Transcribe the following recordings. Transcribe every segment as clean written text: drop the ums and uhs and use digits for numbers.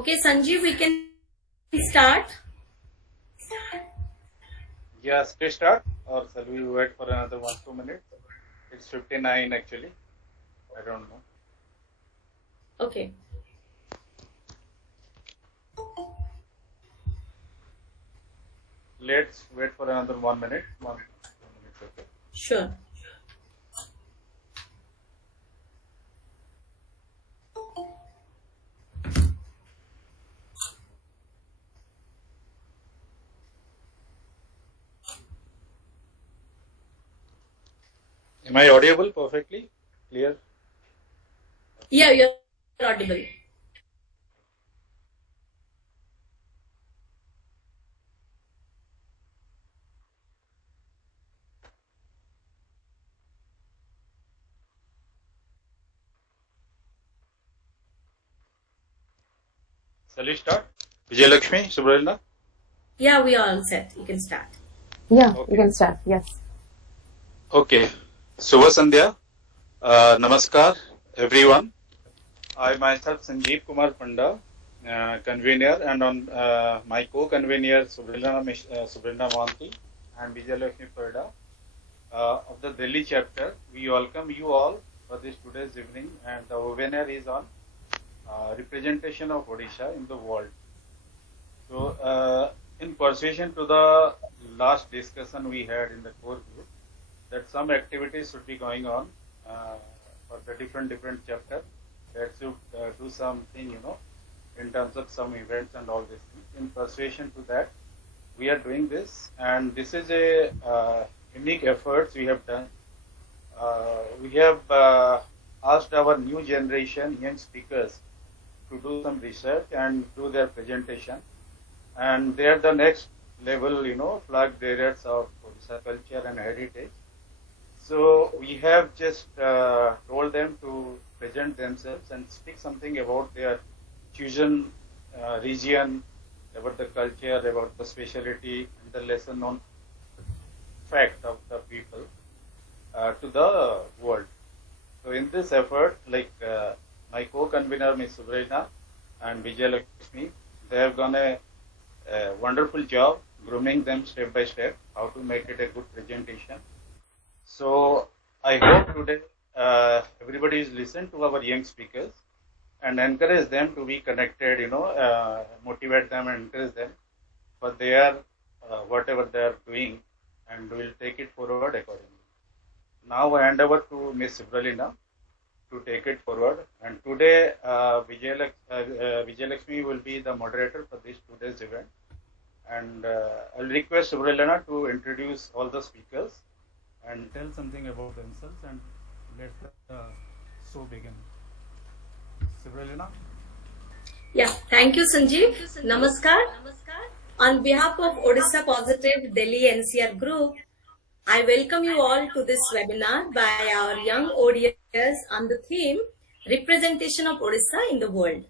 Okay, Sanjeev, we can start. Yes, we start, or shall we wait for another 1-2 minutes? It's 59 actually. I don't know. Okay. Let's wait for another 1 minute. 1 minute, okay. Sure. Am I audible perfectly? Clear? Yeah, you're audible. Shall we start? Vijayalakshmi, Subralna? Yeah, we are all set. You can start. Yeah, Okay. you can start. Yes. Okay. Subha Sandhya. Namaskar, everyone. I myself, Sanjeev Kumar Panda, convener, and on my co-convener, Subralna Mohanty and Vijayalakshmi Parda of the Delhi chapter. We welcome you all for this today's evening, and the webinar is on representation of Odisha in the world. So, in persuasion to the last discussion we had in the core group, that some activities should be going on for the different chapters that should do something, in terms of some events and all these things. In persuasion to that, we are doing this, and this is a unique efforts we have done. We have asked our new generation young speakers to do some research and do their presentation, and they are the next level, flag bearers of Odisha culture and heritage. So we have just told them to present themselves and speak something about their chosen region, about the culture, about the speciality, and the lesser known fact of the people to the world. So in this effort, my co-convener Ms. Subralna and Vijayalakshmi, they have done a wonderful job grooming them step by step how to make it a good presentation. So I hope today everybody is listen to our young speakers and encourage them to be connected, motivate them and encourage them for their whatever they are doing, and will take it forward accordingly. Now I hand over to Ms. Subralina to take it forward. And today, Vijayalakshmi will be the moderator for this today's event. And I'll request Subralina to introduce all the speakers and tell something about themselves, and let the show begin. Subralina? Yeah, thank you, Sanjeev. Namaskar. On behalf of Odisha Positive Delhi NCR group, I welcome you all to this webinar by our young Odias on the theme Representation of Odisha in the World.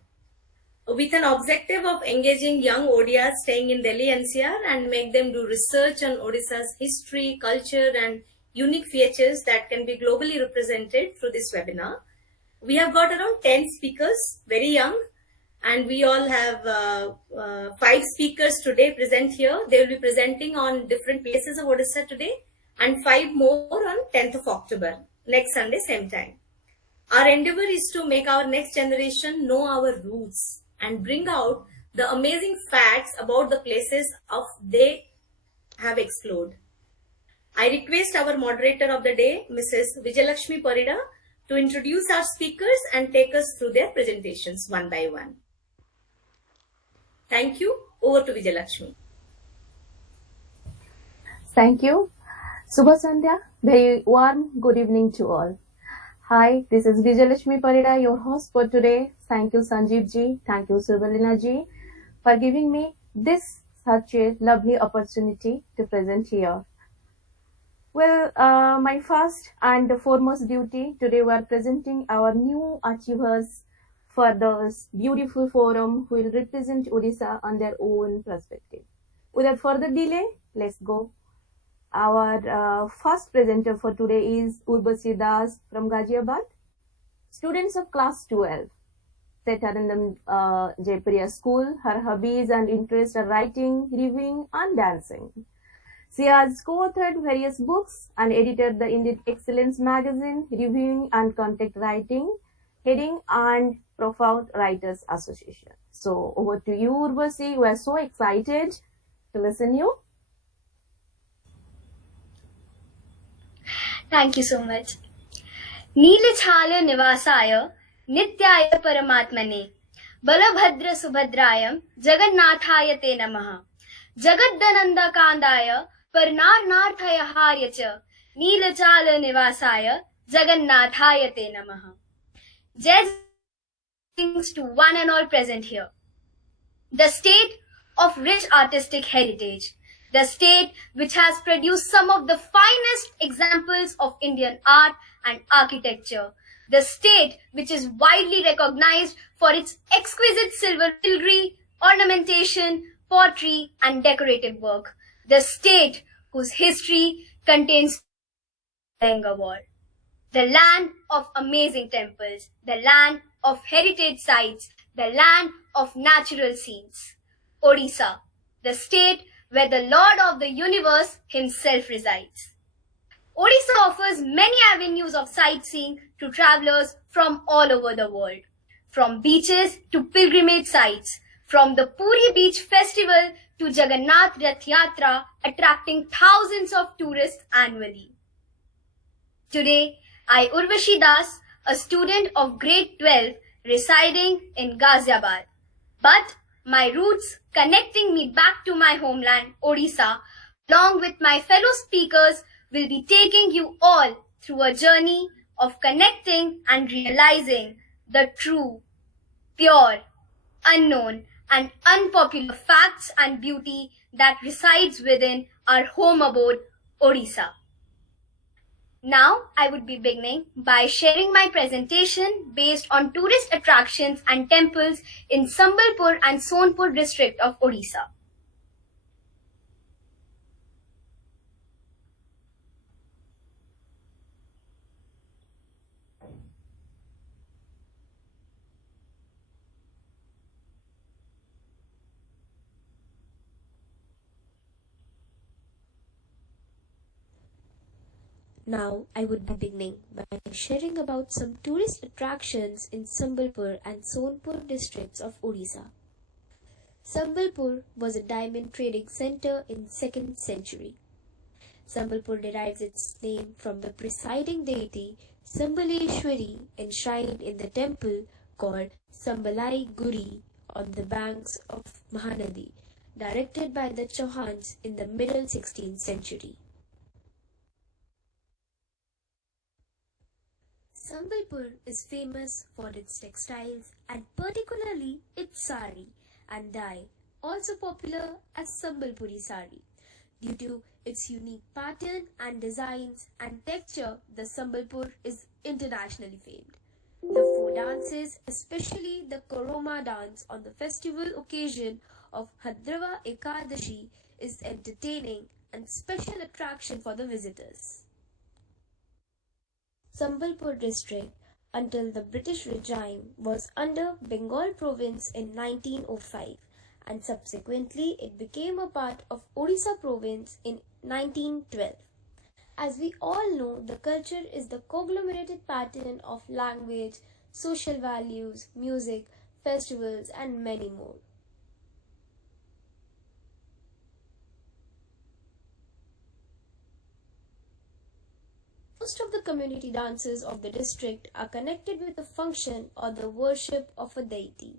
With an objective of engaging young Odias staying in Delhi NCR and make them do research on Odisha's history, culture, and unique features that can be globally represented through this webinar. We have got around 10 speakers, very young, and we all have 5 speakers today present here. They will be presenting on different places of Odisha today, and 5 more on 10th of October, next Sunday, same time. Our endeavor is to make our next generation know our roots and bring out the amazing facts about the places of they have explored. I request our moderator of the day, Mrs. Vijayalakshmi Parida, to introduce our speakers and take us through their presentations one by one. Thank you. Over to Vijayalakshmi. Thank you. Subha Sandhya, very warm good evening to all. Hi, this is Vijayalakshmi Parida, your host for today. Thank you, Sanjeev ji. Thank you, Subralina ji, for giving me this such a lovely opportunity to present here. Well, my first and foremost duty today we are presenting our new achievers for this beautiful forum who will represent Odisha on their own perspective. Without further delay, let's go. Our first presenter for today is Urvashi Das from Ghaziabad. Students of class 12. at Anandam Jaypriya School. Her hobbies and interests are writing, reviewing, and dancing. She has co-authored various books and edited the Indian Excellence magazine, reviewing and content writing, heading and Profound Writers Association. So over to you, Urvashi. We are so excited to listen you. Thank you so much. नीलछाल निवासाय नित्याय परमात्मने बलभद्र सुभद्राय जगन्नाथाय ते नमः जगद्दनन्दकान्दाय परनार्नार्थयहार्य च नीलचाल निवासाय जगन्नाथाय ते नमः. Jai greetings to one and all present here. The state of rich artistic heritage, the state which has produced some of the finest examples of Indian art and architecture, the state which is widely recognized for its exquisite silver filigree, ornamentation, pottery and decorative work, the state whose history contains Kalinga War, the land of amazing temples, the land of heritage sites, the land of natural scenes. Odisha, the state where the Lord of the universe himself resides. Odisha offers many avenues of sightseeing to travelers from all over the world, from beaches to pilgrimage sites, from the Puri Beach Festival to Jagannath Rath Yatra, attracting thousands of tourists annually. Today, I, Urvashi Das, a student of grade 12 residing in Ghaziabad, but my roots connecting me back to my homeland, Odisha, along with my fellow speakers, will be taking you all through a journey of connecting and realizing the true, pure, unknown, and unpopular facts and beauty that resides within our home abode, Odisha. Now, I would be beginning by sharing my presentation based on tourist attractions and temples in Sambalpur and Sonpur district of Odisha. Now, I would be beginning by sharing about some tourist attractions in Sambalpur and Sonpur districts of Odisha. Sambalpur was a diamond trading center in 2nd century. Sambalpur derives its name from the presiding deity Sambaleshwari enshrined in the temple called Sambalai Guri on the banks of Mahanadi, directed by the Chauhans in the middle 16th century. Sambalpur is famous for its textiles and particularly its sari and dye, also popular as Sambalpuri sari. Due to its unique pattern and designs and texture, the Sambalpur is internationally famed. The four dances, especially the Koroma dance on the festival occasion of Hadrava Ekadashi, is entertaining and special attraction for the visitors. Sambalpur district until the British regime was under Bengal province in 1905 and subsequently it became a part of Odisha province in 1912. As we all know, the culture is the conglomerated pattern of language, social values, music, festivals and many more. Most of the community dances of the district are connected with the function or the worship of a deity.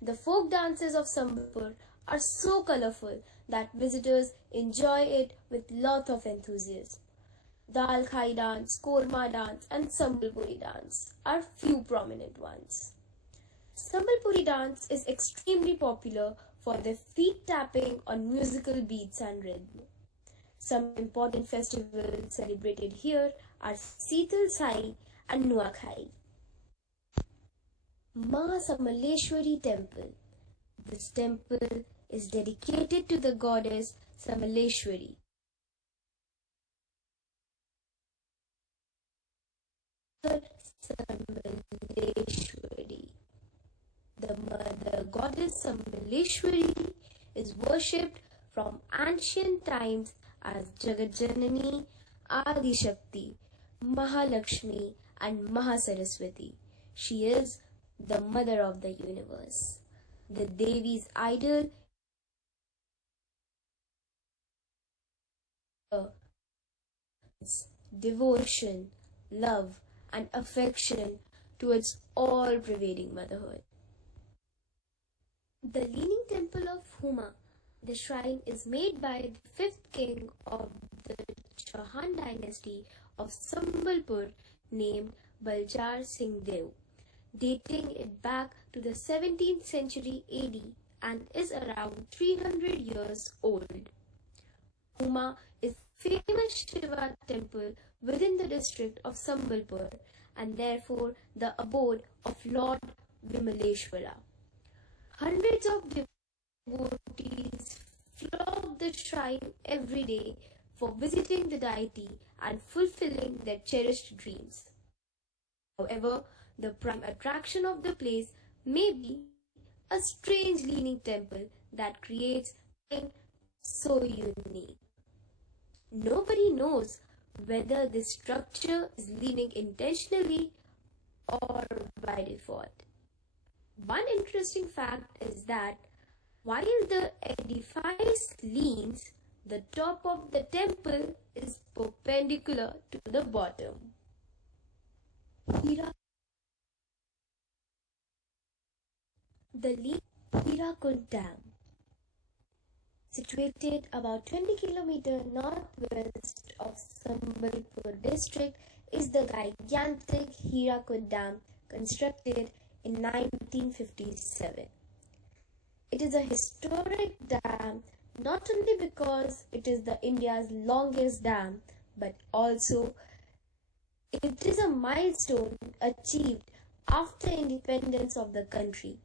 The folk dances of Sambalpur are so colorful that visitors enjoy it with lot of enthusiasm. Dal Khai dance, Korma dance and Sambalpuri dance are few prominent ones. Sambalpuri dance is extremely popular for their feet tapping on musical beats and rhythm. Some important festivals celebrated here are Seetal Sai and Nuakhai. Ma Samaleshwari Temple. This temple is dedicated to the goddess Samaleshwari. Samaleshwari. The mother goddess Sambaleshwari is worshipped from ancient times as Jagatjanani, Adi Shakti, Mahalakshmi, and Mahasaraswati. She is the mother of the universe. The Devi's idol is devotion, love, and affection towards all-pervading motherhood. The Leaning Temple of Huma, the shrine is made by the fifth king of the Chauhan dynasty of Sambalpur named Baljar Singh Dev, dating it back to the 17th century AD and is around 300 years old. Huma is a famous Shiva temple within the district of Sambalpur and therefore the abode of Lord Vimaleshwara. Hundreds of devotees flock the shrine every day for visiting the deity and fulfilling their cherished dreams. However, the prime attraction of the place may be a strange leaning temple that creates something so unique. Nobody knows whether this structure is leaning intentionally or by default. One interesting fact is that while the edifice leans, the top of the temple is perpendicular to the bottom. The Hirakud Dam, situated about 20 km northwest of Sambalpur district, is the gigantic Hirakud Dam constructed in 1957. It is a historic dam not only because it is the India's longest dam, but also it is a milestone achieved after independence of the country.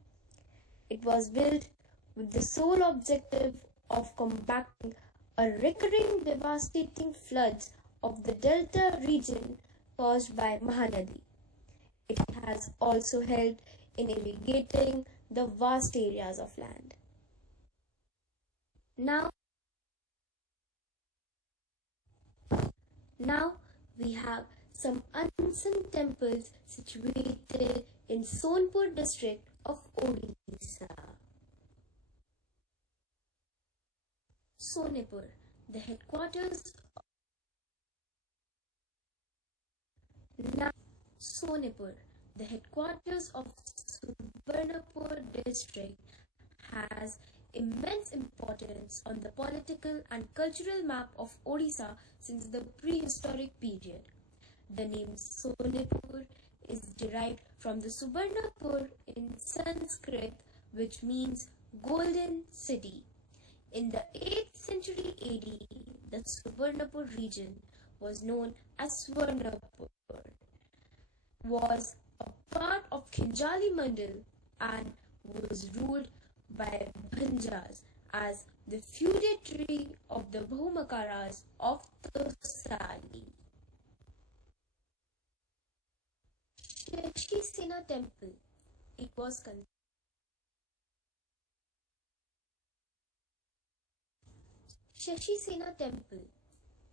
It was built with the sole objective of combating a recurring devastating floods of the delta region caused by Mahanadi. It has also helped in irrigating the vast areas of land. Now we have some unsung temples situated in Sonpur district of Odisha. Sonepur, the headquarters of Subarnapur district, has immense importance on the political and cultural map of Odisha since the prehistoric period. The name Sonepur is derived from the Subarnapur in Sanskrit, which means golden city. In the 8th century AD, the Subarnapur region was known as Swarnapur, was a part of Khinjali Mandal and was ruled by Bhanjas as the feudatory of the Bhumakaras of Tosali. Shashi Sena Temple. It was Shashi Sena Temple.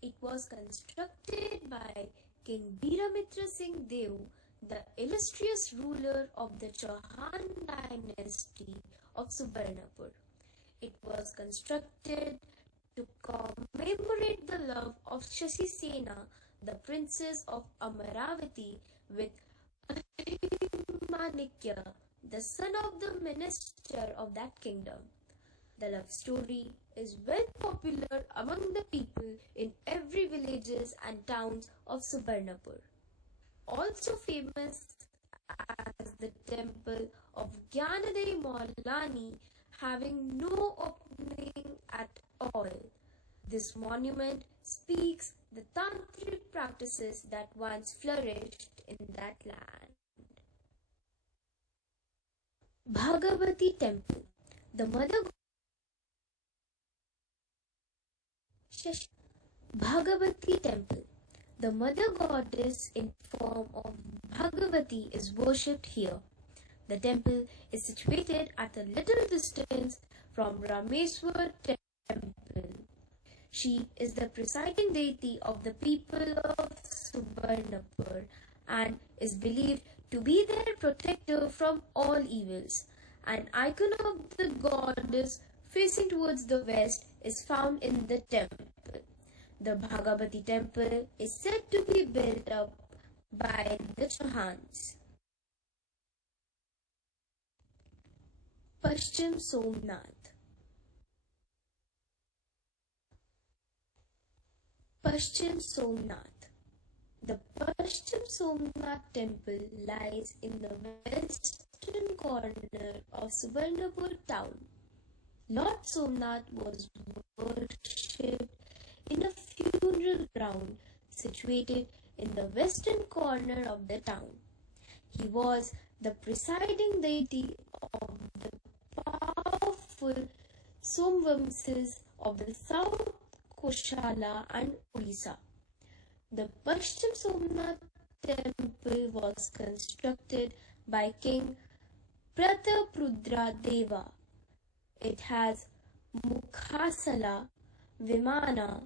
It was constructed by King Biramitra Singh Dev, the illustrious ruler of the Chauhan dynasty of Subarnapur. It was constructed to commemorate the love of Shashi Sena, the princess of Amaravati, with Manikya, the son of the minister of that kingdom. The love story is well popular among the people in every villages and towns of Subarnapur. Also famous as the temple of Gyanadei Maulani, having no opening at all. This monument speaks the tantric practices that once flourished in that land. Bhagavati Temple. The mother Bhagavati Temple. The mother goddess in form of Bhagavati is worshipped here. The temple is situated at a little distance from Rameswar temple. She is the presiding deity of the people of Subarnapur and is believed to be their protector from all evils. An icon of the goddess facing towards the west is found in the temple. The Bhagavati temple is said to be built up by the Chauhans. Paschim Somnath. Paschim Somnath. The Paschim Somnath temple lies in the western corner of Subarnapur town. Lord Somnath was worshipped in a funeral ground situated in the western corner of the town. He was the presiding deity of the powerful Somvamsis of the South Koshala and Odisha. The Paschim Somnath temple was constructed by King Prataprudra Deva. It has Mukhasala, Vimana,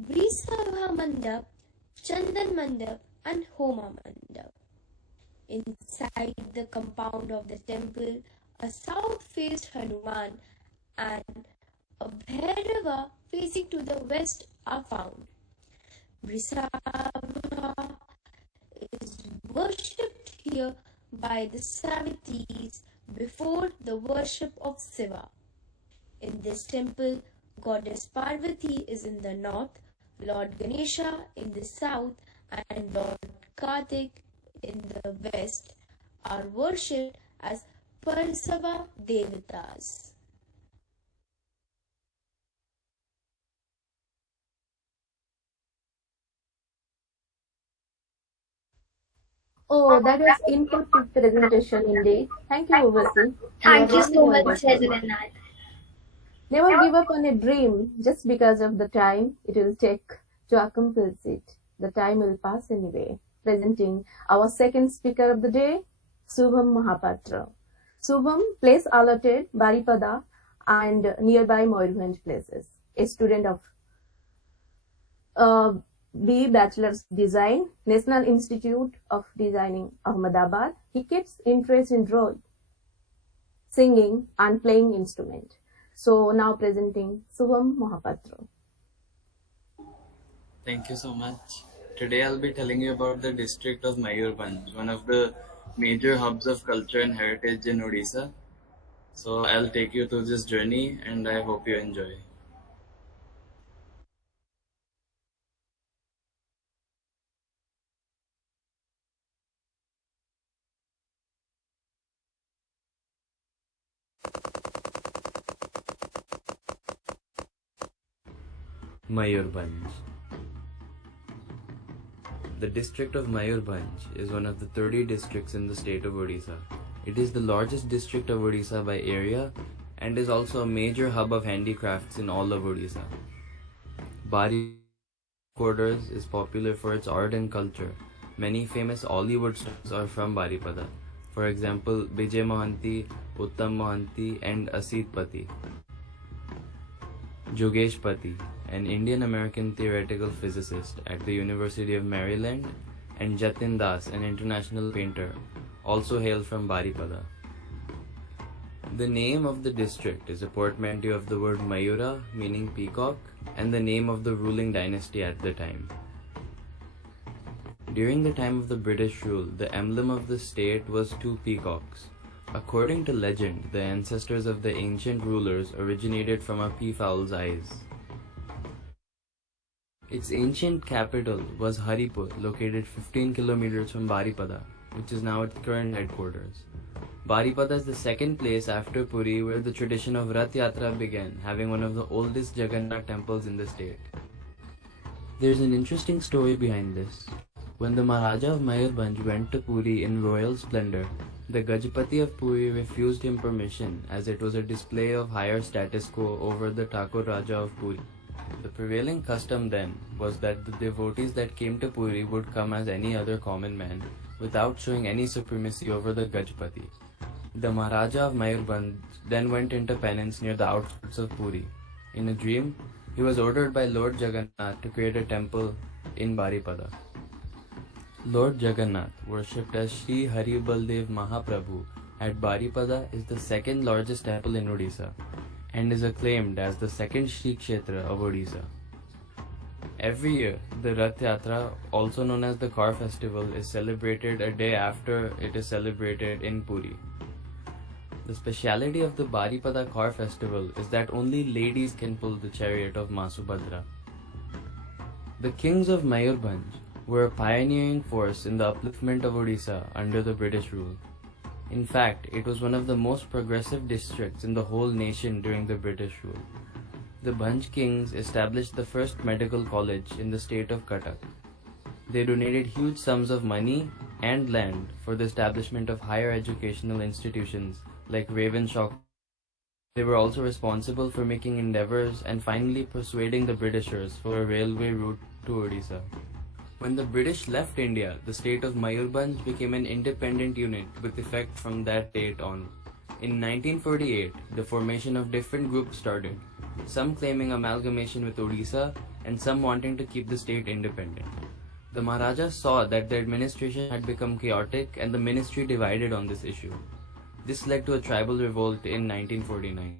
Brisabha Mandap, Chandan Mandap and Homa Mandap. Inside the compound of the temple, a south-faced Hanuman and a Bhairava facing to the west are found. Brisabha is worshipped here by the Savitis before the worship of Shiva. In this temple, Goddess Parvati is in the north, Lord Ganesha in the south, and Lord Kartik in the west are worshipped as Parsava Devatas. Oh, that was inputtive presentation indeed. Thank you, Urvashi. Thank you so much, Wonderful. Rajinath. Never give up on a dream just because of the time it will take to accomplish it. The time will pass anyway. Presenting our second speaker of the day, Shubham Mahapatra. Shubham, place allotted Baripada and nearby Moirvanj places. A student of B. Bachelor's Design, National Institute of Designing, Ahmedabad. He keeps interest in drawing, singing and playing instrument. So now presenting Shubham Mahapatra. Thank you so much. Today I'll be telling you about the district of Mayurbhanj, one of the major hubs of culture and heritage in Odisha. So I'll take you through this journey and I hope you enjoy. Mayurbhanj. The district of Mayurbhanj is one of the 30 districts in the state of Odisha. It is the largest district of Odisha by area and is also a major hub of handicrafts in all of Odisha. Bari quarters is popular for its art and culture. Many famous Hollywood stars are from Baripada. For example, Bijay Mohanty, Uttam Mohanty and Asit Pati. Jogesh Pati, an Indian-American theoretical physicist at the University of Maryland, and Jatin Das, an international painter, also hail from Baripada. The name of the district is a portmanteau of the word Mayura, meaning peacock, and the name of the ruling dynasty at the time. During the time of the British rule, the emblem of the state was two peacocks. According to legend, the ancestors of the ancient rulers originated from a peafowl's eyes. Its ancient capital was Haripur, located 15 kilometers from Baripada, which is now its current headquarters. Baripada is the second place after Puri where the tradition of Rath Yatra began, having one of the oldest Jagannath temples in the state. There's an interesting story behind this. When the Maharaja of Mayurbhanj went to Puri in royal splendor, the Gajapati of Puri refused him permission as it was a display of higher status quo over the Thakur Raja of Puri. The prevailing custom then was that the devotees that came to Puri would come as any other common man without showing any supremacy over the Gajapati. The Maharaja of Mayurbhanj then went into penance near the outskirts of Puri. In a dream, he was ordered by Lord Jagannath to create a temple in Baripada. Lord Jagannath, worshipped as Sri Hari Baldev Mahaprabhu at Baripada, is the second largest temple in Odisha and is acclaimed as the second Shri Kshetra of Odisha. Every year, the Rath Yatra, also known as the Car Festival, is celebrated a day after it is celebrated in Puri. The speciality of the Baripada Car Festival is that only ladies can pull the chariot of Ma Subhadra. The kings of Mayurbhanj were a pioneering force in the upliftment of Odisha under the British rule. In fact, it was one of the most progressive districts in the whole nation during the British rule. The Bhanj kings established the first medical college in the state of Cuttack. They donated huge sums of money and land for the establishment of higher educational institutions like Ravenshaw. They were also responsible for making endeavors and finally persuading the Britishers for a railway route to Odisha. When the British left India, the state of Mayurbhanj became an independent unit with effect from that date on. In 1948, the formation of different groups started, some claiming amalgamation with Odisha and some wanting to keep the state independent. The Maharaja saw that the administration had become chaotic and the ministry divided on this issue. This led to a tribal revolt in 1949.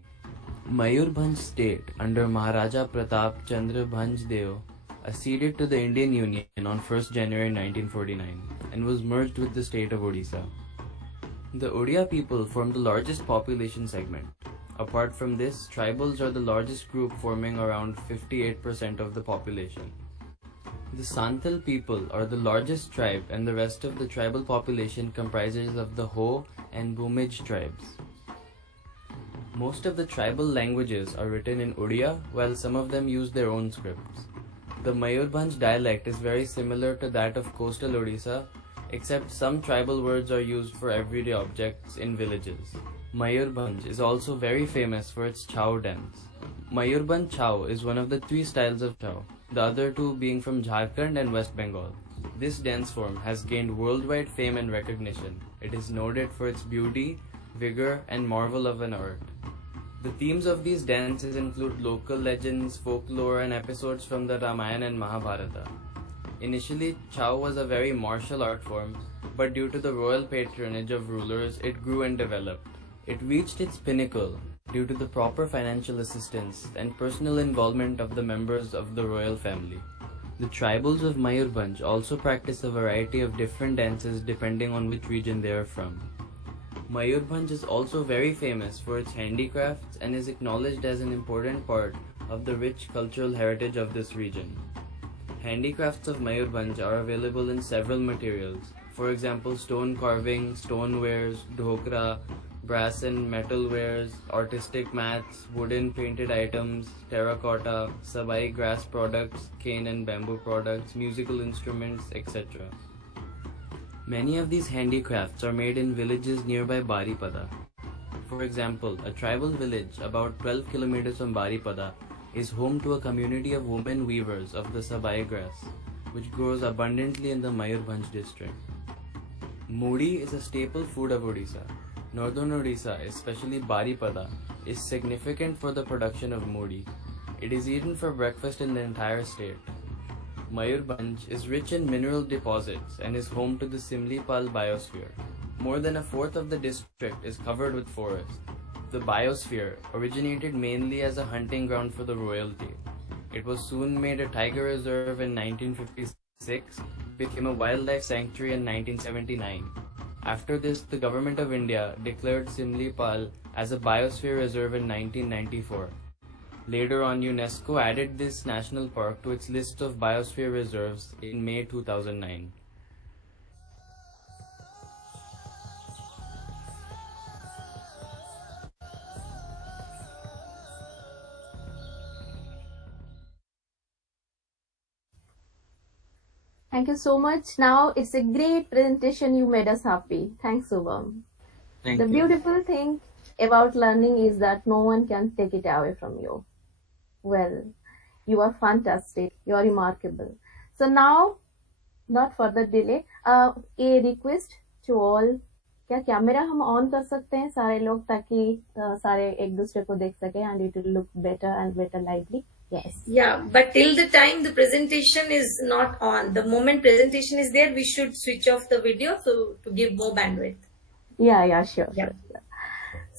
Mayurbhanj state under Maharaja Pratap Chandra Bhanj Deo acceded to the Indian Union on 1st January 1949 and was merged with the state of Odisha. The Odia people form the largest population segment. Apart from this, tribals are the largest group, forming around 58% of the population. The Santal people are the largest tribe, and the rest of the tribal population comprises of the Ho and Bhumij tribes. Most of the tribal languages are written in Odia, while some of them use their own scripts. The Mayurbhanj dialect is very similar to that of coastal Odisha, except some tribal words are used for everyday objects in villages. Mayurbhanj is also very famous for its Chau dance. Mayurbhanj Chau is one of the three styles of Chau, the other two being from Jharkhand and West Bengal. This dance form has gained worldwide fame and recognition. It is noted for its beauty, vigor, and marvel of an art. The themes of these dances include local legends, folklore, and episodes from the Ramayana and Mahabharata. Initially, Chau was a very martial art form, but due to the royal patronage of rulers, it grew and developed. It reached its pinnacle due to the proper financial assistance and personal involvement of the members of the royal family. The tribals of Mayurbhanj also practice a variety of different dances depending on which region they are from. Mayurbhanj is also very famous for its handicrafts and is acknowledged as an important part of the rich cultural heritage of this region. Handicrafts of Mayurbhanj are available in several materials, for example stone carving, stonewares, dhokra, brass and metal wares, artistic mats, wooden painted items, terracotta, sabai grass products, cane and bamboo products, musical instruments, etc. Many of these handicrafts are made in villages nearby Baripada. For example, a tribal village about 12 kilometers from Baripada is home to a community of women weavers of the sabai grass, which grows abundantly in the Mayurbhanj district. Moodi is a staple food of Odisha. Northern Odisha, especially Baripada, is significant for the production of moodi. It is eaten for breakfast in the entire state. Mayurbhanj is rich in mineral deposits and is home to the Simlipal biosphere. More than a fourth of the district is covered with forest. The biosphere originated mainly as a hunting ground for the royalty. It was soon made a tiger reserve in 1956, became a wildlife sanctuary in 1979. After this, the Government of India declared Simlipal as a biosphere reserve in 1994. Later on, UNESCO added this national park to its list of biosphere reserves in May 2009. Thank you so much. Now it's a great presentation. You made us happy. Thanks, Subham. Thank The you. beautiful thing about learning is that no one can take it away from you. Well, you are fantastic. You are remarkable. So now, not further delay, a request to all क्या camera हम on कर सकते हैं सारे लोग, ताकि सारे एक दूसरे को देख सके and it will look better and better lively? Yes. Yeah, but till the time the presentation is not on, the moment presentation is there, we should switch off the video so to give more bandwidth. Yeah, sure. Yeah. Sure.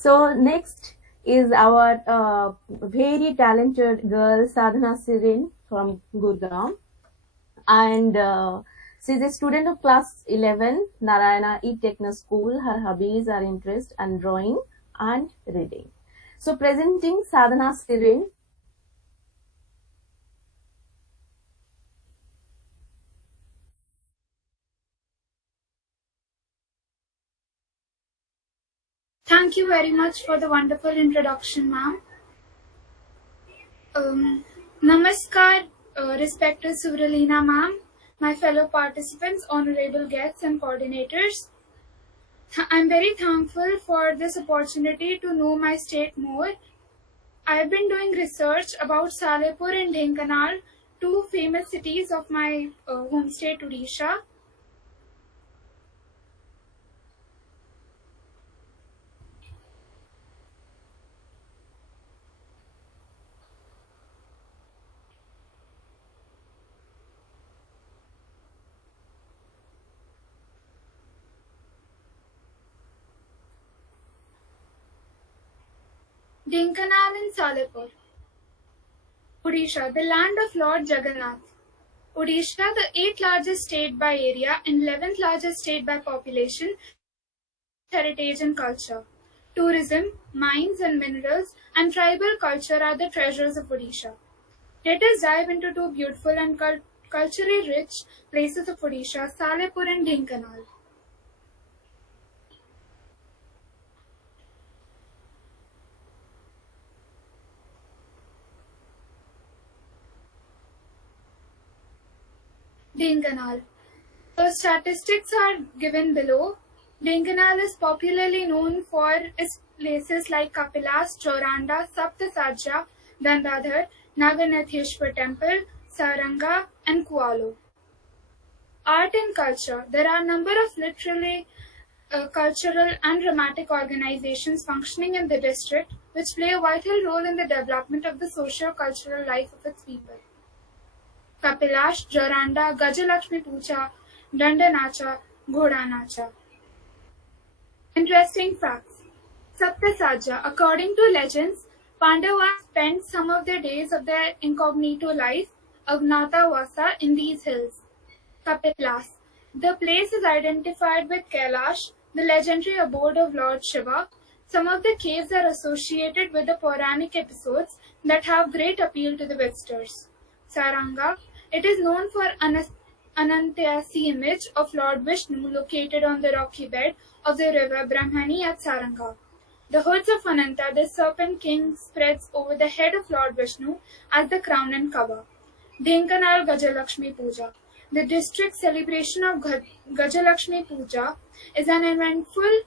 So next is our very talented girl Sadhana Sirin from Gurgaon, and she's a student of class 11 Narayana E-Techno School. Her hobbies are interest and drawing and reading. So presenting Sadhana Sirin. Thank you very much for the wonderful introduction, ma'am. Namaskar, respected Suvralina ma'am, my fellow participants, honorable guests and coordinators. I'm very thankful for this opportunity to know my state more. I've been doing research about Salipur and Dhenkanal, two famous cities of my home state Odisha. Dhenkanal and Salipur. Odisha, the land of Lord Jagannath. Odisha, the 8th largest state by area and 11th largest state by population, heritage and culture. Tourism, mines and minerals, and tribal culture are the treasures of Odisha. Let us dive into two beautiful and culturally rich places of Odisha, Salipur and Dhenkanal. Dhenkanal. The statistics are given below. Dhenkanal is popularly known for its places like Kapilas, Choranda, Saptasajya, Dandadhar, Naganatheshwar Temple, Saranga, and Kualo. Art and culture. There are a number of literary, cultural, and dramatic organizations functioning in the district which play a vital role in the development of the socio-cultural life of its people. Kapilash, Joranda, Gajalakshmi Puja, Dandanacha, Ghodanacha. Interesting facts. Saptasajya. According to legends, Pandavas spent some of their days of their incognito life, Agnata Vasa, in these hills. Kapilas. The place is identified with Kailash, the legendary abode of Lord Shiva. Some of the caves are associated with the Puranic episodes that have great appeal to the visitors. Saranga. It is known for Anantyasi image of Lord Vishnu located on the rocky bed of the river Brahmani at Saranga. The hoods of Ananta, the serpent king, spreads over the head of Lord Vishnu as the crown and cover. Dhenkanal Gajalakshmi Puja. The district celebration of Gajalakshmi Puja is an eventful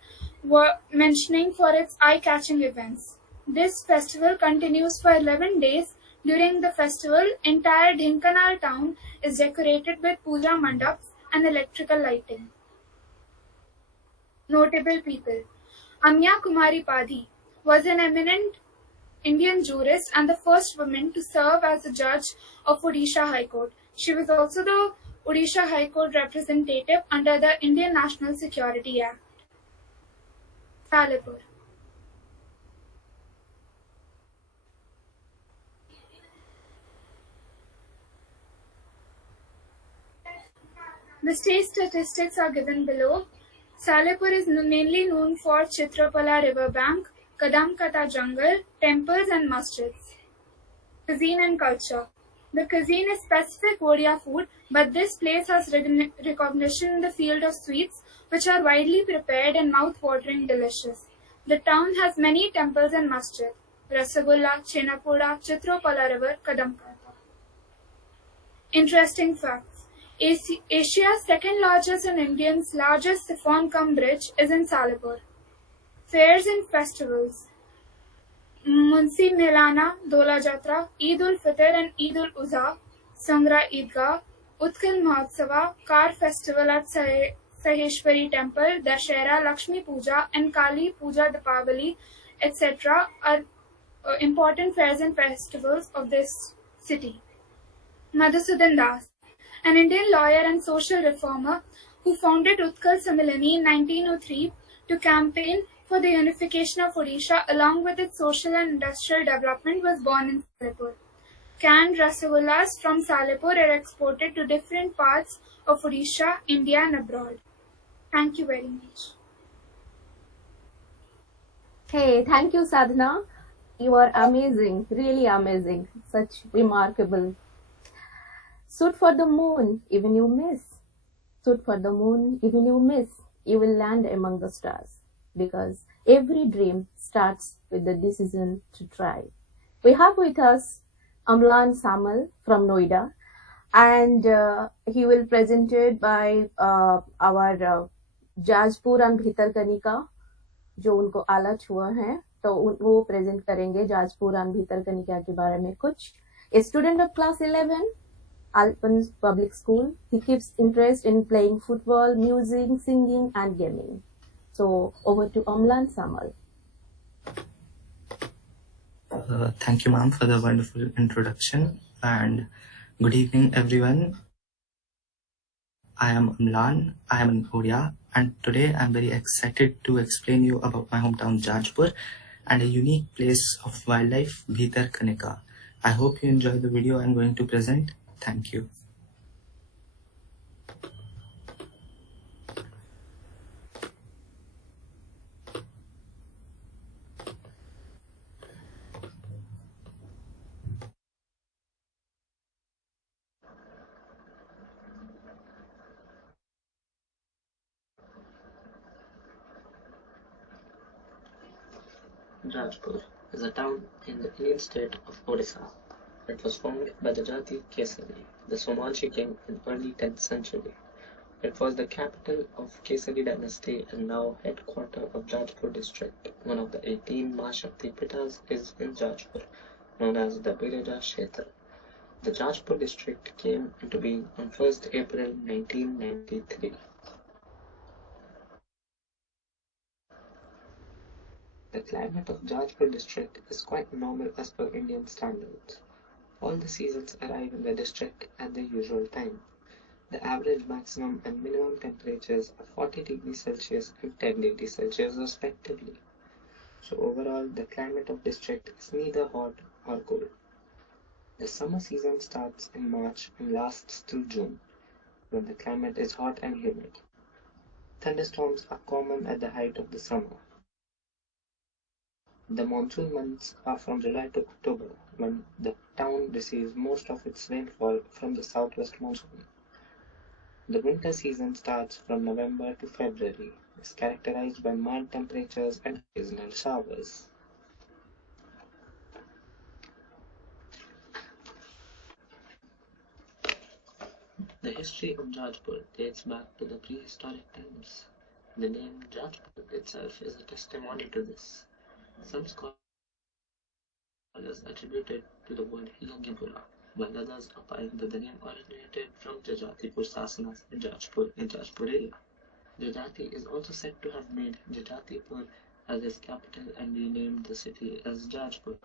mentioning for its eye-catching events. This festival continues for 11 days. During the festival, entire Dhenkanal town is decorated with puja mandaps and electrical lighting. Notable people. Amya Kumari Padhi was an eminent Indian jurist and the first woman to serve as a judge of Odisha High Court. She was also the Odisha High Court representative under the Indian National Security Act. Salipur. The state statistics are given below. Salipur is mainly known for Chitrapala riverbank, Kadamkata jungle, temples and masjids. Cuisine and culture. The cuisine is specific Odia food, but this place has recognition in the field of sweets, which are widely prepared and mouth-watering delicious. The town has many temples and masjids. Rasagulla, Chenapoda, Chitrapala river, Kadamkata. Interesting facts. Asia's second largest and India's largest siphon-cum bridge is in Salipur. Fairs and festivals. Munsi Melana, Dola Jatra, Eid ul Fitr and Eid ul Uzha, Sangra Eidgah, Utkal Mahotsava, Car Festival at Saheshwari Temple, Dashera, Lakshmi Puja, and Kali Puja Dipavali, etc. are important fairs and festivals of this city. Madhusudan Das, an Indian lawyer and social reformer who founded Utkal Samilani in 1903 to campaign for the unification of Odisha along with its social and industrial development, was born in Salipur. Canned rasagullas from Salipur are exported to different parts of Odisha, India and abroad. Thank you very much. Hey, thank you, Sadhana. You are amazing, really amazing. Such remarkable. Shoot for the moon, even you miss. Shoot for the moon, even you miss. You will land among the stars. Because every dream starts with the decision to try. We have with us Amlan Samal from Noida, and he will presented by our Jajpur and Bhitarkanika जो उनको आला छुआ है, तो वो present करेंगे Jajpur and Bhitarkanika के बारे में कुछ. A student of class 11, Alpen Public School, he keeps interest in playing football, music, singing and gaming. So over to Amlan Samal. Thank you, ma'am, for the wonderful introduction, and good evening, everyone. I am Amlan, I am an Odia, and today I'm very excited to explain you about my hometown Jajpur and a unique place of wildlife, Bhitar Kanika. I hope you enjoy the video I'm going to present. Thank you. Rajpur is a town in the Indian state of Odisha. It was formed by the Jati Kesari, the Somanshi king in early 10th century. It was the capital of Kesari dynasty and now headquarter of Jajpur district. One of the 18 Mahashakti Pitas is in Jajpur, known as the Biraja Kshetra. The Jajpur district came into being on 1st April 1993. The climate of Jajpur district is quite normal as per Indian standards. All the seasons arrive in the district at the usual time. The average maximum and minimum temperatures are 40 degrees Celsius and 10 degrees Celsius respectively. So overall, the climate of district is neither hot or cold. The summer season starts in March and lasts till June, when the climate is hot and humid. Thunderstorms are common at the height of the summer. The monsoon months are from July to October, when the town receives most of its rainfall from the southwest monsoon. The winter season starts from November to February. It is characterized by mild temperatures and occasional showers. The history of Jajpur dates back to the prehistoric times. The name Jajpur itself is a testimony to this. Some scholars attribute it to the word Yagipura, while others opine that the name originated from Jajatipur Sasanas in Jajpur area. Jajati is also said to have made Jajatipur as his capital and renamed the city as Jajpur.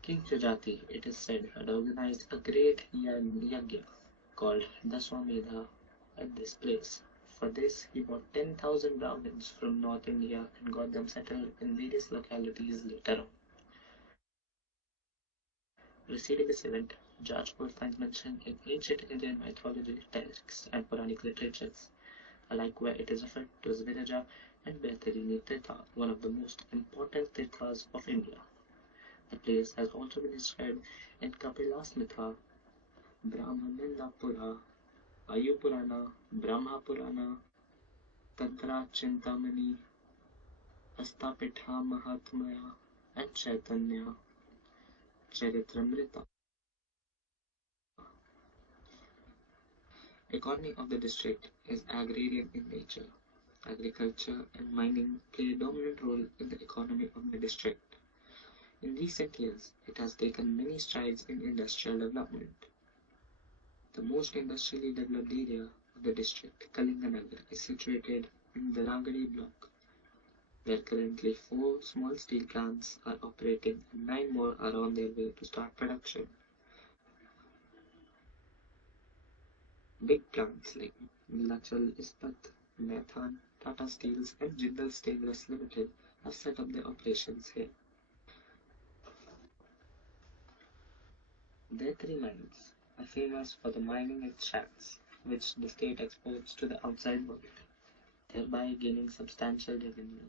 King Jajati, it is said, had organized a great yagya called Daswamedha at this place. For this, he brought 10,000 Brahmins from North India and got them settled in various localities later on. Preceding this event, Jajpur finds mention in ancient Indian mythology texts and Puranic literatures, alike where it is referred to as Viraja and Baitarini Tirtha, one of the most important Tirthas of India. The place has also been described in Kapilas Mitha, Brahmananda Pura, Ayu Purana, Brahma Purana, Tantra Chintamani, Astapitha Mahatmaya, and Chaitanya Charitramrita. Economy of the district is agrarian in nature. Agriculture and mining play a dominant role in the economy of the district. In recent years, it has taken many strides in industrial development. The most industrially developed area of of the district, Kalinganagar, is situated in the Rangadi block, where currently 4 small steel plants are operating and 9 more are on their way to start production. Big plants like Nilachal Ispat, Maithan, Tata Steels and Jindal Stainless Limited have set up their operations here. Their 3 mines are famous for the mining extracts, which the state exports to the outside world, thereby gaining substantial revenue.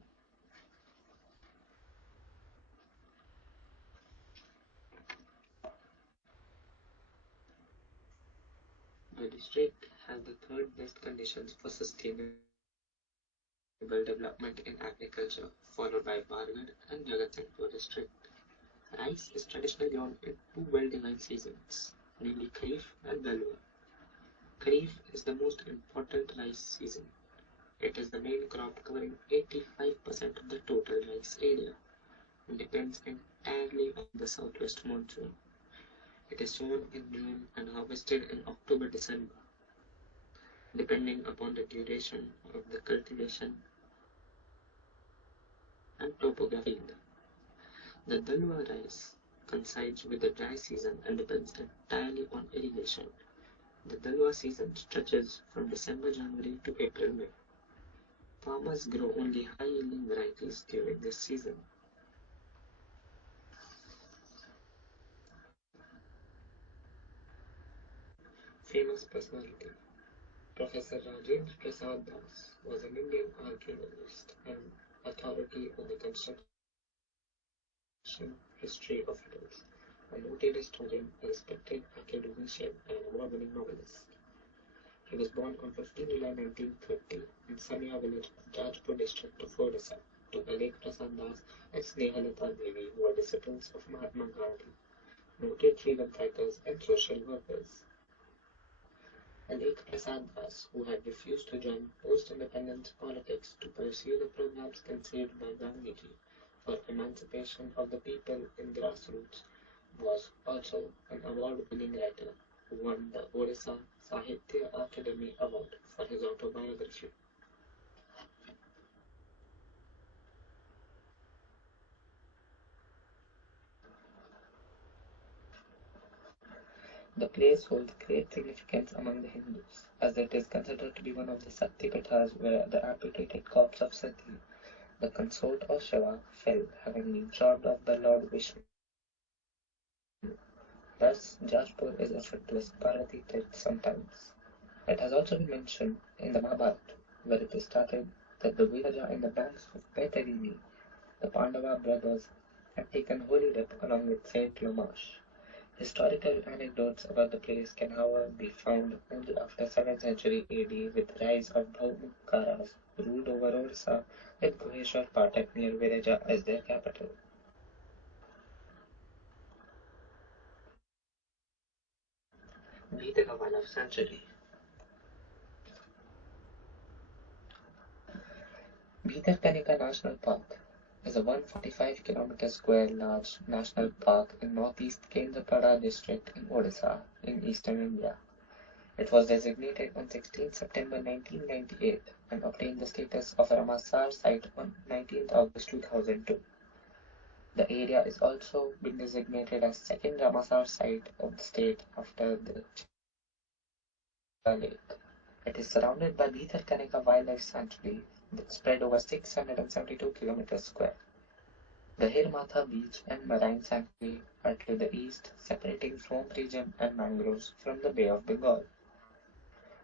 The district has the third best conditions for sustainable development in agriculture, followed by Bargarh and Jagatsinghpur district. Rice is traditionally grown in 2 well-defined seasons, namely Kharif and Galwa. Kharif is the most important rice season. It is the main crop covering 85% of the total rice area and depends entirely on the southwest monsoon. It is sown in June and harvested in October-December, depending upon the duration of the cultivation and topography. The Dalwa rice coincides with the dry season and depends entirely on irrigation. The Dalwa season stretches from December-January to April-May. Farmers grow only high-yielding varieties during this season. Famous personality. Professor Rajendra Prasad Das was an Indian archaeologist and authority on the construction history of hills, a noted historian, a respected academician, and an award-winning novelist. He was born on 15 July 1930 in Sania village of Jajpur district of Odisha to Alek Prasad Das and Snehalata Devi, who were disciples of Mahatma Gandhi, noted freedom fighters and social workers. Alek Prasad Das, who had refused to join post-independence politics to pursue the programs conceived by Gandhiji for emancipation of the people in grassroots, was also an award-winning writer who won the Odisha Sahitya Akademi Award for his autobiography. The place holds great significance among the Hindus, as it is considered to be one of the Saktipathas where the amputated corpse of Sati, the consort of Shiva, fell, having been chopped off by Lord Vishnu. Thus, Jajpur is referred to as Parvati Tirth sometimes. It has also been mentioned in the Mahabharata, where it is stated that the Viraja in the banks of Paitarini, the Pandava brothers, had taken holy dip along with Saint Lomash. Historical anecdotes about the place can, however, be found only after 7th century AD with the rise of Bhaumikaras, who ruled over Orissa with Goheshwar Patak near Viraja as their capital. Bhitara Wildlife Sanctuary. Bhitarkanika National Park is a 145 km square large national park in northeast Kendrapada district in Odisha in eastern India. It was designated on 16 September 1998 and obtained the status of a Ramsar site on 19 August 2002. The area is also been designated as second Ramsar site of the state after the Chilla Lake. It is surrounded by Bhitarkanika Wildlife Sanctuary that spread over 672 km square. The Hirmatha Beach and Marine Sanctuary are to the east, separating swamp region and mangroves from the Bay of Bengal.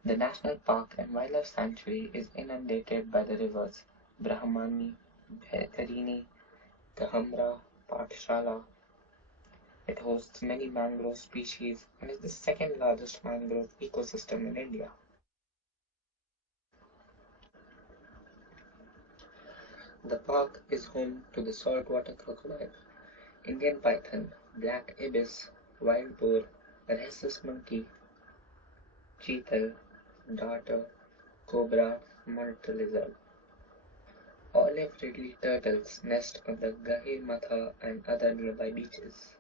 The National Park and Wildlife Sanctuary is inundated by the rivers Brahmani, Bhaitarini, Gahamra, Pathshala. It hosts many mangrove species and is the second largest mangrove ecosystem in India. The park is home to the saltwater crocodile, Indian python, black ibis, wild boar, rhesus monkey, cheetal, darter, cobra, monitor lizard. Olive ridley turtles nest on the Gahir Matha and other nearby beaches.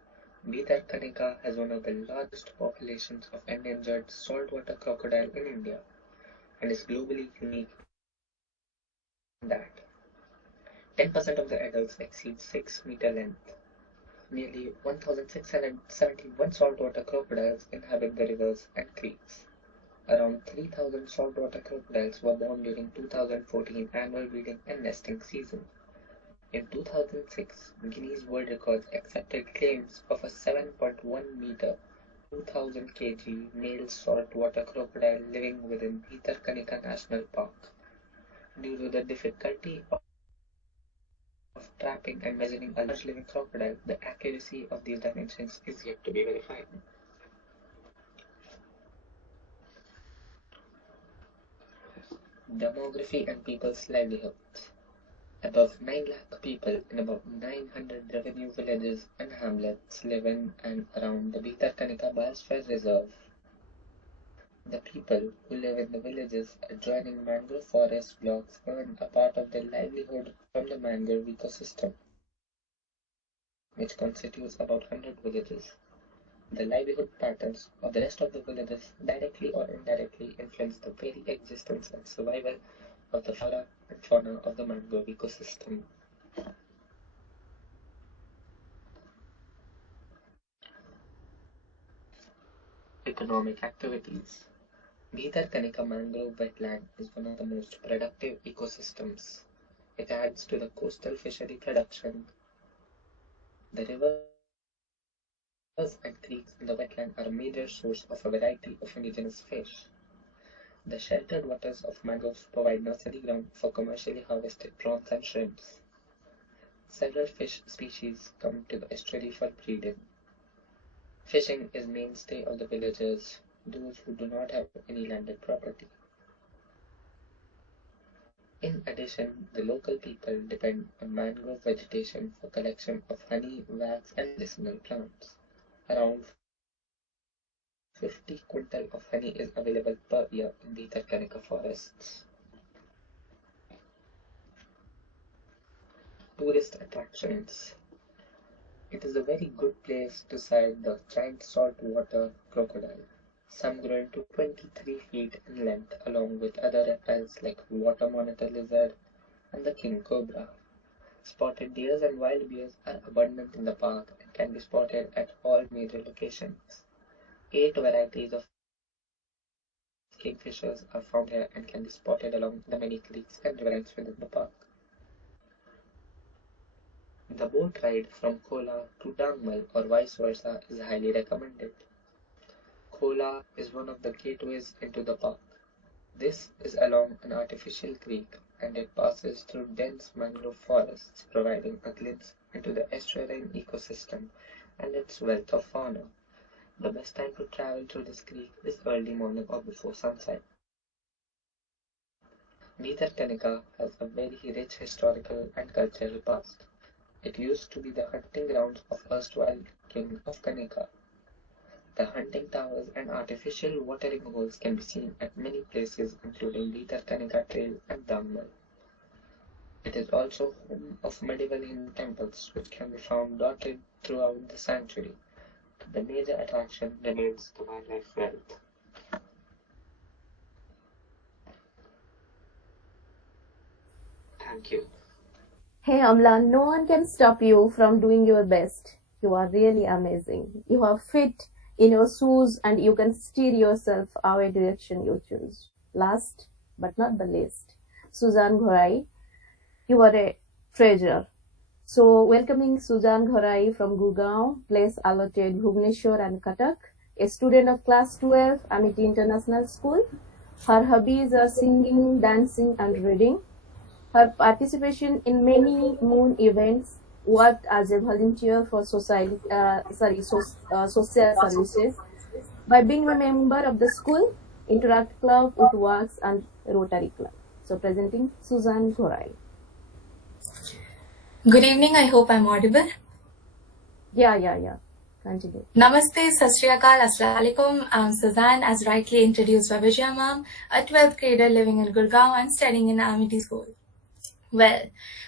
Bhitarkanika has one of the largest populations of endangered saltwater crocodile in India. and is globally unique in that 10% of the adults exceed 6-meter length. Nearly 1,671 saltwater crocodiles inhabit the rivers and creeks. Around 3,000 saltwater crocodiles were born during 2014 annual breeding and nesting season. In 2006, Guinness World Records accepted claims of a 7.1 meter, 2000 kg male saltwater crocodile living within Bhitarkanika National Park. Due to the difficulty of trapping and measuring a large living crocodile, the accuracy of these dimensions is yet to be verified. Demography and people's livelihoods. Above 9 lakh people in about 900 revenue villages and hamlets live in and around the Bhitarkanika Biosphere Reserve. The people who live in the villages adjoining mangrove forest blocks earn a part of their livelihood from the mangrove ecosystem, which constitutes about 100 villages. The livelihood patterns of the rest of the villages directly or indirectly influence the very existence and survival of the flora and fauna of the mangrove ecosystem. Economic activities. Bhitarkanika mangrove wetland is one of the most productive ecosystems. It adds to the coastal fishery production. The rivers and creeks in the wetland are a major source of a variety of indigenous fish. The sheltered waters of mangroves provide nursery ground for commercially harvested prawns and shrimps. Several fish species come to the estuary for breeding. Fishing is mainstay of the villagers, those who do not have any landed property. In addition, the local people depend on mangrove vegetation for collection of honey, wax, and medicinal plants. Around 50 quintal of honey is available per year in Bhitarkanika forests. Tourist attractions. It is a very good place to sight the giant saltwater crocodile, some growing to 23 feet in length, along with other reptiles like water monitor lizard and the king cobra. Spotted deers and wild bears are abundant in the park and can be spotted at all major locations. 8 varieties of kingfishers are found here and can be spotted along the many creeks and riverines within the park. The boat ride from Kola to Dangmal or vice versa is highly recommended. Kola is one of the gateways into the park. This is along an artificial creek and it passes through dense mangrove forests, providing a glimpse into the estuarine ecosystem and its wealth of fauna. The best time to travel through this creek is early morning or before sunset. Bhitarkanika has a very rich historical and cultural past. It used to be the hunting grounds of erstwhile king of Kanika. The hunting towers and artificial watering holes can be seen at many places including Bhitarkanika Trail and Dangmal. It is also home of medieval Hindu temples which can be found dotted throughout the sanctuary. The major attraction remains the wildlife wealth. Thank you. Hey Amla, no one can stop you from doing your best. You are really amazing. You are fit in your shoes and you can steer yourself our direction you choose. Last but not the least, Suzanne Ghorai, you are a treasure. So welcoming Suzanne Ghorai from Gurgaon, place allotted Bhubaneswar and Cuttack, a student of class 12, Amity International School. Her hobbies are singing, dancing and reading. Her participation in many moon events, worked as a volunteer for social services. By being a member of the school, Interact Club, It Works and Rotary Club. So presenting Suzanne Ghorai. Good evening, I hope I'm audible. Yeah. Continue. Namaste, Sat Shri Akal, Assalamu Alaikum. I'm Suzanne, as rightly introduced by Vijaya Ma'am, a 12th grader living in Gurgaon and studying in Amity School. Well,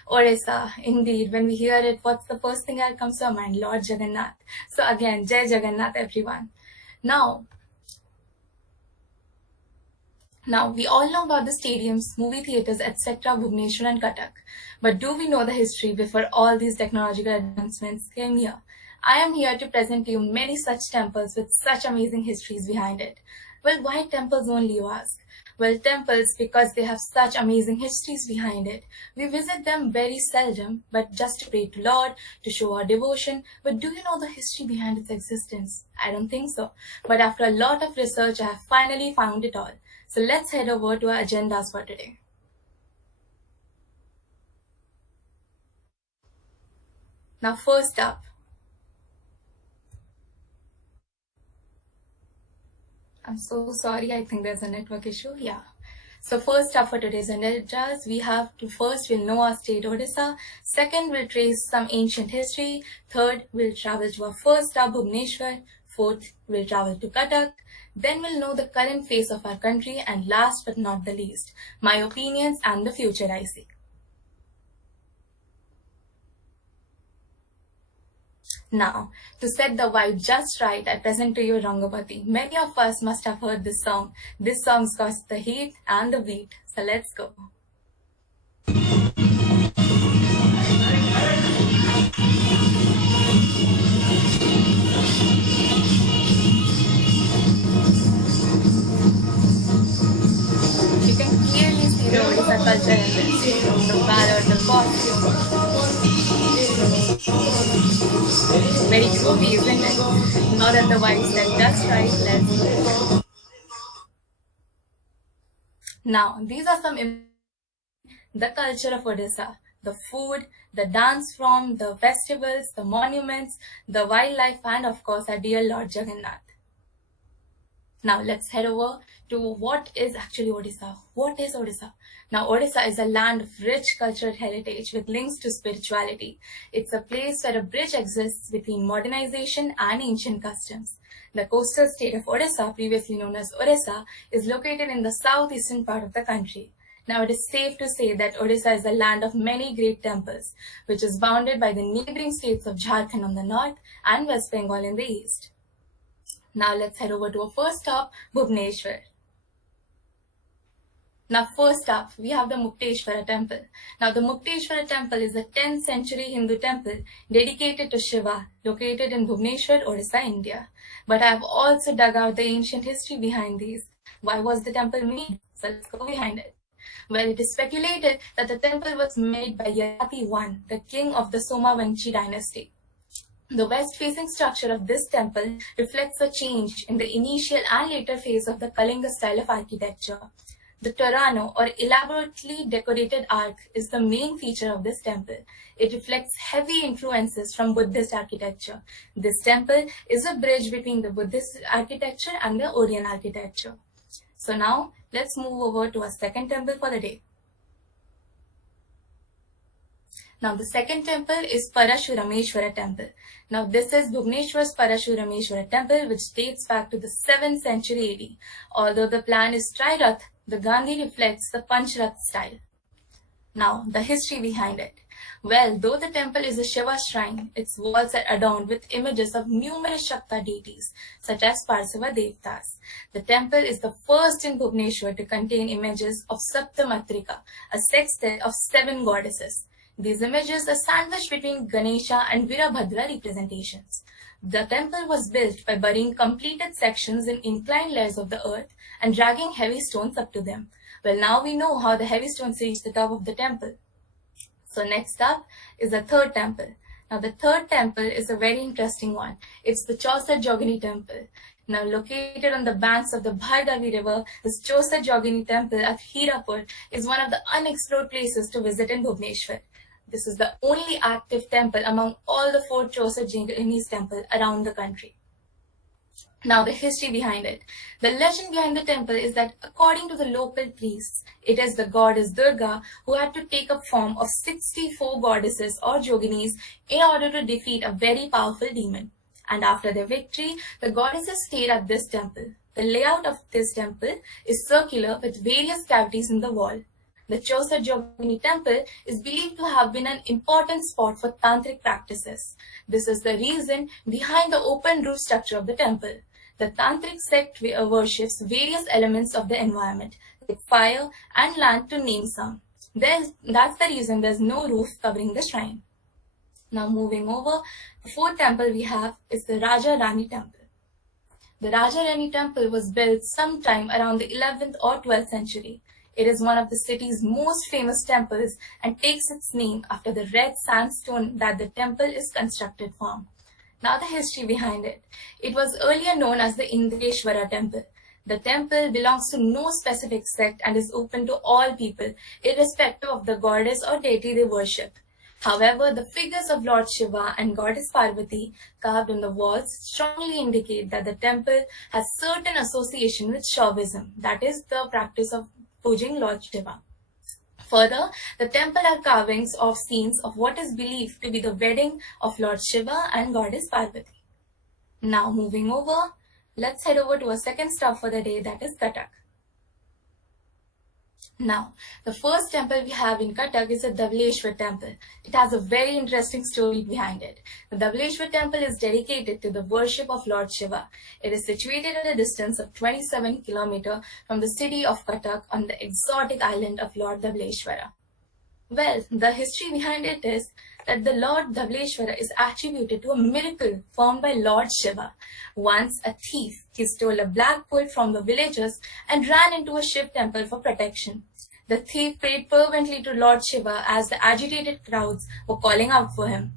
Odisha, indeed, when we hear it, what's the first thing that comes to our mind? Lord Jagannath. So again, Jai Jagannath, everyone. Now, Now, we all know about the stadiums, movie theatres, etc. Bhubaneswar and Cuttack. But do we know the history before all these technological advancements came here? I am here to present to you many such temples with such amazing histories behind it. Well, why temples only, you ask? Well, temples because they have such amazing histories behind it. We visit them very seldom, but just to pray to Lord, to show our devotion. But do you know the history behind its existence? I don't think so. But after a lot of research, I have finally found it all. So let's head over to our agendas for today. Now, first up, I'm so sorry, I think there's a network issue. Yeah. So first up for today's agendas, we have to first we'll know our state Odisha. Second, we'll trace some ancient history. Third, we'll travel to our first stop, Bhubaneswar. Fourth, we'll travel to Cuttack. Then we'll know the current face of our country. And last but not the least, my opinions and the future I see. Now, to set the vibe just right, I present to you Rangapati. Many of us must have heard this song. This song's got the heat and the beat. So let's go. You can clearly see the Odisha culture in this. The ballad, the costume. Very groovy, isn't it? Now that the vibe set just right, let's go. Now, these are the culture of Odisha. The food, the dance form, the festivals, the monuments, the wildlife, and of course our dear Lord Jagannath. Now let's head over to what is actually Odisha. What is Odisha? Now Odisha is a land of rich cultural heritage with links to spirituality. It's a place where a bridge exists between modernization and ancient customs. The coastal state of Odisha, previously known as Orissa, is located in the southeastern part of the country. Now it is safe to say that Odisha is a land of many great temples, which is bounded by the neighboring states of Jharkhand on the north and West Bengal in the east. Now let's head over to our first stop, Bhubaneswar. Now first up, we have the Mukteshwara temple. Now the Mukteshwara temple is a 10th century Hindu temple dedicated to Shiva, located in Bhubaneswar, Odisha, India. But I have also dug out the ancient history behind these. Why was the temple made? So let's go behind it. Well, it is speculated that the temple was made by Yadati I, the king of the Somavanchi dynasty. The west-facing structure of this temple reflects a change in the initial and later phase of the Kalinga style of architecture. The Torano, or elaborately decorated arch, is the main feature of this temple. It reflects heavy influences from Buddhist architecture. This temple is a bridge between the Buddhist architecture and the Oriental architecture. So now, let's move over to our second temple for the day. Now the second temple is Parashurameshwara temple. Now this is Bhubaneswar's Parashurameshwara temple, which dates back to the 7th century AD. Although the plan is Trirath, the Gandhi reflects the Panchrath style. Now the history behind it. Well, though the temple is a Shiva shrine, its walls are adorned with images of numerous Shakta deities, such as Parsava Devtas. The temple is the first in Bhubaneswar to contain images of Saptamatrika, a sextet of 7 goddesses. These images are sandwiched between Ganesha and Virabhadra representations. The temple was built by burying completed sections in inclined layers of the earth and dragging heavy stones up to them. Well, now we know how the heavy stones reached the top of the temple. So next up is the third temple. Now the third temple is a very interesting one. It's the Chausa Jogini temple. Now located on the banks of the Bhargavi river, this Chausa Jogini temple at Hirapur is one of the unexplored places to visit in Bhubaneswar. This is the only active temple among all the 4 Chausa Jogini's temples around the country. Now the history behind it. The legend behind the temple is that according to the local priests, it is the goddess Durga who had to take up form of 64 goddesses or Joginis in order to defeat a very powerful demon. And after their victory, the goddesses stayed at this temple. The layout of this temple is circular with various cavities in the wall. The Chausa Jogini temple is believed to have been an important spot for tantric practices. This is the reason behind the open roof structure of the temple. The tantric sect worships various elements of the environment, fire, and land to name some. That's the reason there's no roof covering the shrine. Now moving over, the fourth temple we have is the Raja Rani temple. The Raja Rani temple was built sometime around the 11th or 12th century. It is one of the city's most famous temples and takes its name after the red sandstone that the temple is constructed from. Now the history behind it. It was earlier known as the Indreshwara temple. The temple belongs to no specific sect and is open to all people, irrespective of the goddess or deity they worship. However, the figures of Lord Shiva and Goddess Parvati carved on the walls strongly indicate that the temple has certain association with Shaivism, that is, the practice of puja Lord Shiva. Further, the temple are carvings of scenes of what is believed to be the wedding of Lord Shiva and Goddess Parvati. Now moving over, let's head over to our second stop for the day, that is Cuttack. Now, the first temple we have in Cuttack is the Dhableshwar temple. It has a very interesting story behind it. The Dhableshwar temple is dedicated to the worship of Lord Shiva. It is situated at a distance of 27 km from the city of Cuttack on the exotic island of Lord Dhableshwara. Well, the history behind it is that the Lord Dhableshwara is attributed to a miracle performed by Lord Shiva. Once a thief, he stole a black bull from the villagers and ran into a Shiv temple for protection. The thief prayed fervently to Lord Shiva as the agitated crowds were calling out for him.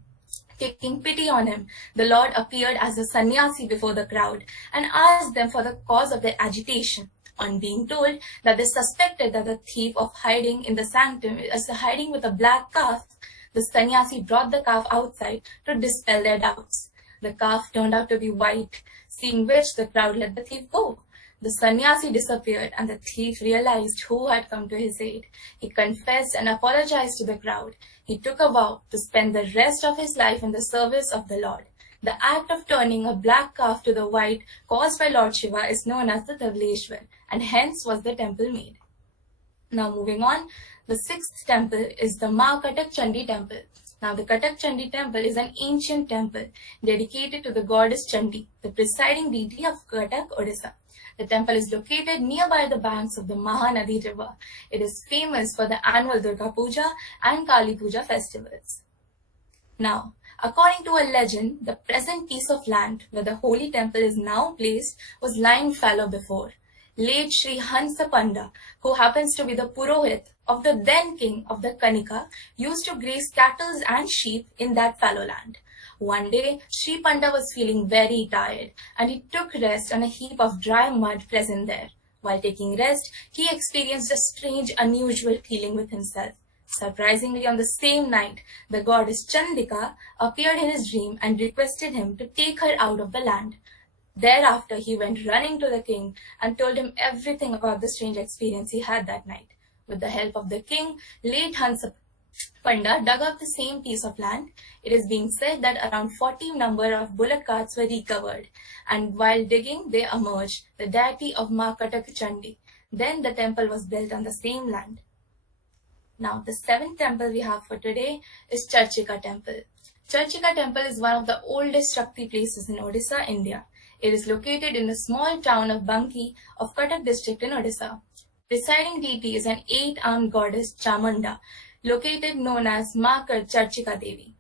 Taking pity on him, the Lord appeared as a sannyasi before the crowd and asked them for the cause of their agitation. On being told that they suspected that the thief of hiding in the sanctum is hiding with a black calf, the sannyasi brought the calf outside to dispel their doubts. The calf turned out to be white, seeing which the crowd let the thief go. The sannyasi disappeared and the thief realized who had come to his aid. He confessed and apologized to the crowd. He took a vow to spend the rest of his life in the service of the Lord. The act of turning a black calf to the white caused by Lord Shiva is known as the Dhableshwar, and hence was the temple made. Now moving on, the sixth temple is the Ma Katak Chandi temple. Now the Katak Chandi temple is an ancient temple dedicated to the goddess Chandi, the presiding deity of Katak, Odisha. The temple is located nearby the banks of the Mahanadi river. It is famous for the annual Durga Puja and Kali Puja festivals. Now, according to a legend, the present piece of land where the holy temple is now placed was lying fallow before. Late Sri Hansa Panda, who happens to be the Purohit of the then king of the Kanika, used to graze cattle and sheep in that fallow land. One day, Sri Panda was feeling very tired and he took rest on a heap of dry mud present there. While taking rest, he experienced a strange, unusual feeling with himself. Surprisingly, on the same night, the goddess Chandika appeared in his dream and requested him to take her out of the land. Thereafter, he went running to the king and told him everything about the strange experience he had that night. With the help of the king, late Hansa Panda dug up the same piece of land. It is being said that around 40 number of bullock carts were recovered, and while digging, they emerged the deity of Ma Katak Chandi. Then the temple was built on the same land. Now, the seventh temple we have for today is Charchika temple. Charchika temple is one of the oldest Shakti places in Odisha, India. It is located in the small town of Banki of Cuttack district in Odisha. Presiding deity is an 8-armed goddess Chamunda, located known as Ma Charchika Devi.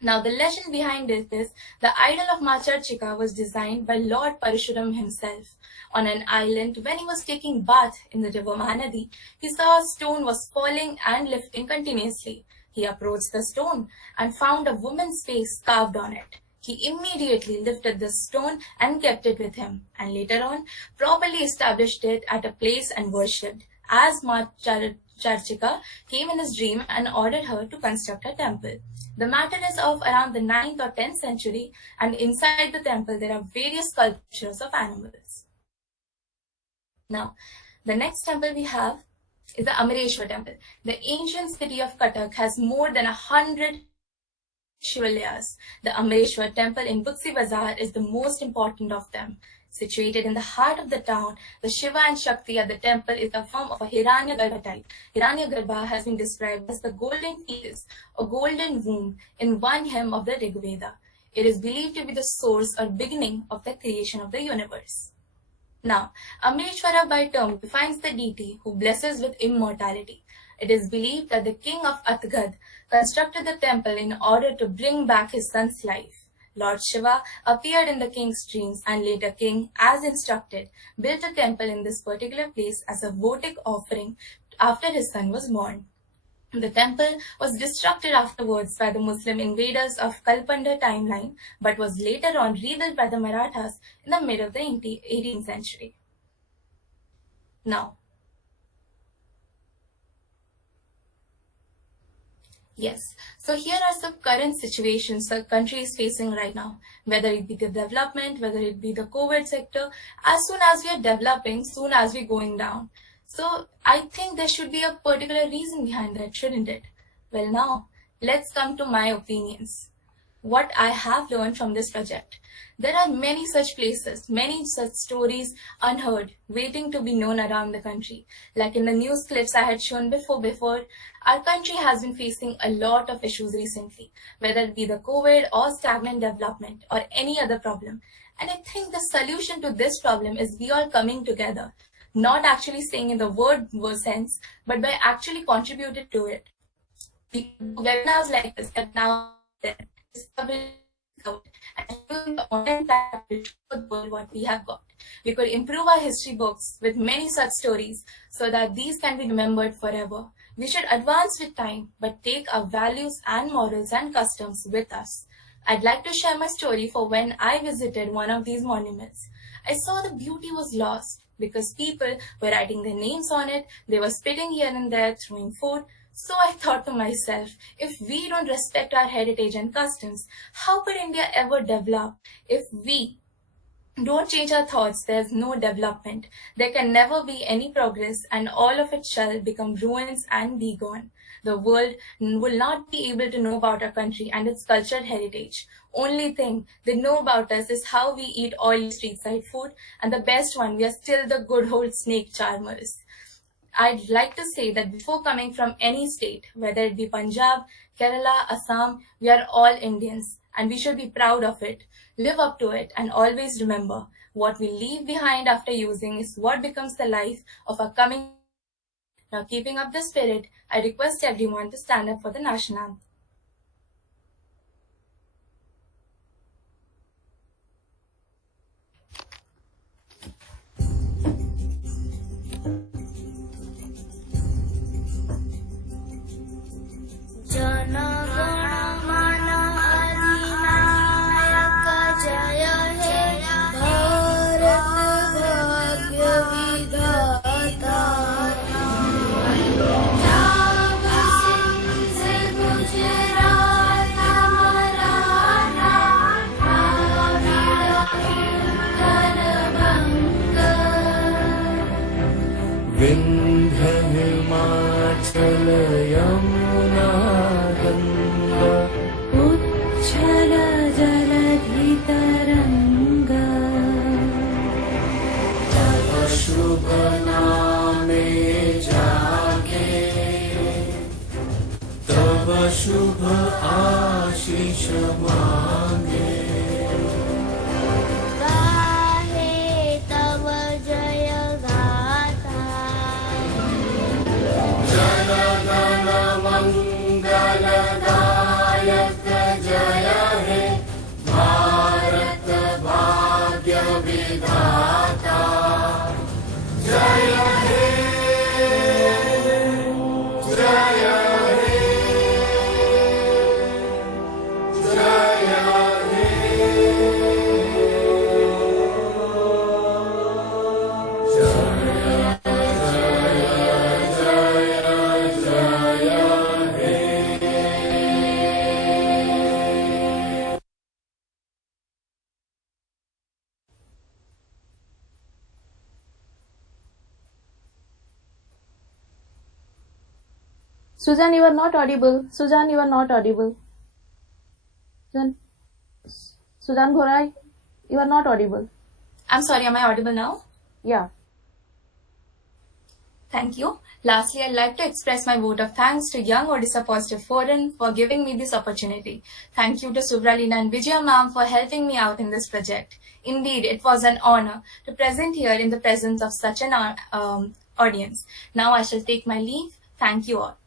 Now, the legend behind it is the idol of Ma Charchika was designed by Lord Parashuram himself. On an island, when he was taking bath in the river Mahanadi, he saw a stone was falling and lifting continuously. He approached the stone and found a woman's face carved on it. He immediately lifted the stone and kept it with him, and later on, properly established it at a place and worshipped, as Ma Charchika came in his dream and ordered her to construct a temple. The matter is of around the 9th or 10th century, and inside the temple there are various sculptures of animals. Now, the next temple we have is the Amareshwar temple. The ancient city of Cuttack has more than 100 Shivalayas. The Amareshwar temple in Buxi Bazaar is the most important of them. Situated in the heart of the town, the Shiva and Shakti at the temple is the form of a Hiranyagarbha type. Hiranyagarbha has been described as the golden fetus or golden womb in one hymn of the Rig Veda. It is believed to be the source or beginning of the creation of the universe. Now, Amreshwara by term defines the deity who blesses with immortality. It is believed that the king of Atgad constructed the temple in order to bring back his son's life. Lord Shiva appeared in the king's dreams and later king, as instructed, built a temple in this particular place as a votive offering after his son was born. The temple was destructed afterwards by the Muslim invaders of Kalpanda timeline, but was later on rebuilt by the Marathas in the mid of the 18th century. Now, yes, so here are some current situations the country is facing right now, whether it be the development, whether it be the COVID sector. As soon as we are developing, soon as we're going down. So I think there should be a particular reason behind that, shouldn't it? Well, now let's come to my opinions. What I have learned from this project. There are many such places, many such stories unheard, waiting to be known around the country. Like in the news clips I had shown before, our country has been facing a lot of issues recently, whether it be the COVID or stagnant development or any other problem. And I think the solution to this problem is we all coming together, not actually saying in the word sense, but by actually contributing to it. Webinars like this have now and using the online platform to show the world what we have got. We could improve our history books with many such stories so that these can be remembered forever. We should advance with time, but take our values and morals and customs with us. I'd like to share my story for when I visited one of these monuments. I saw the beauty was lost because people were writing their names on it, they were spitting here and there, throwing food. So I thought to myself, if we don't respect our heritage and customs, how could India ever develop? If we don't change our thoughts, there's no development. There can never be any progress and all of it shall become ruins and be gone. The world will not be able to know about our country and its cultural heritage. Only thing they know about us is how we eat oily street side food, and the best one, we are still the good old snake charmers. I'd like to say that before coming from any state, whether it be Punjab, Kerala, Assam, we are all Indians and we should be proud of it, live up to it, and always remember what we leave behind after using is what becomes the life of our coming. Now, keeping up the spirit, I request everyone to stand up for the national anthem. Vindhya Himachal Yamuna Ganga उच्छल जलधि तरंगा तव शुभ नामे जागे तव शुभ आशीष मांगे मंगलदायक जय हे भारत भाग्य विधाता जय हे जय हे जय हे Susan, you are not audible. Susan, you are not audible. Susan Ghorai, you are not audible. I'm sorry, am I audible now? Yeah. Thank you. Lastly, I'd like to express my vote of thanks to Young Odisha Positive Forum for giving me this opportunity. Thank you to Subralina and Vijaya ma'am for helping me out in this project. Indeed, it was an honor to present here in the presence of such an audience. Now I shall take my leave. Thank you all.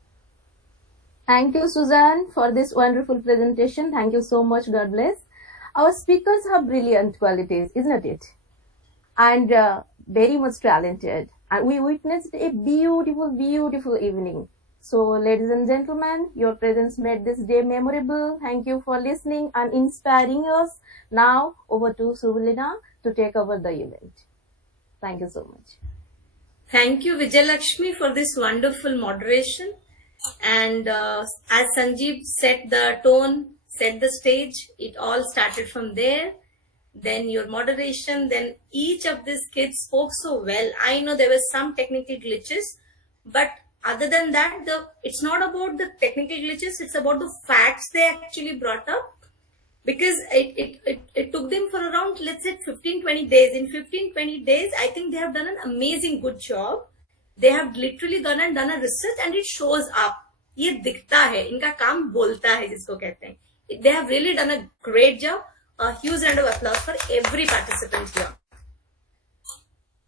Thank you, Suzanne, for this wonderful presentation. Thank you so much. God bless. Our speakers have brilliant qualities, isn't it? And very much talented. And we witnessed a beautiful, beautiful evening. So, ladies and gentlemen, your presence made this day memorable. Thank you for listening and inspiring us. Now, over to Subralina to take over the event. Thank you so much. Thank you, Vijayalakshmi, for this wonderful moderation. And as Sanjeev set the tone, set the stage, it all started from there. Then your moderation, then each of these kids spoke so well. I know there were some technical glitches, but other than that, it's not about the technical glitches, it's about the facts they actually brought up. Because it took them for around, let's say, 15-20 days. In 15-20 days, I think they have done an amazing good job. They have literally done a research and it shows up. ये दिखता है, इनका काम बोलता है जिसको कहते हैं. They have really done a great job. A huge round of applause for every participant here.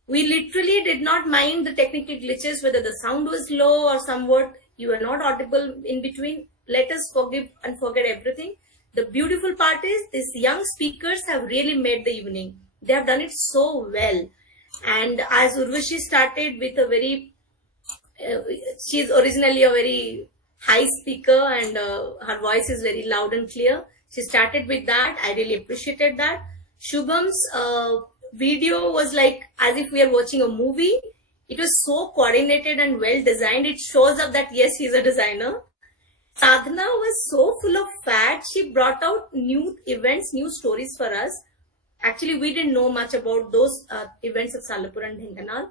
We literally did not mind the technical glitches, whether the sound was low or somewhat you were not audible in between. Let us forgive and forget everything. The beautiful part is these young speakers have really made the evening. They have done it so well. And as Urvashi started with a very, she's originally a very high speaker and her voice is very loud and clear. She started with that. I really appreciated that. Shubham's video was like as if we are watching a movie. It was so coordinated and well designed. It shows up that yes, he's a designer. Sadhana was so full of facts. She brought out new events, new stories for us. Actually, we didn't know much about those events of Salapur and Dhenkanal.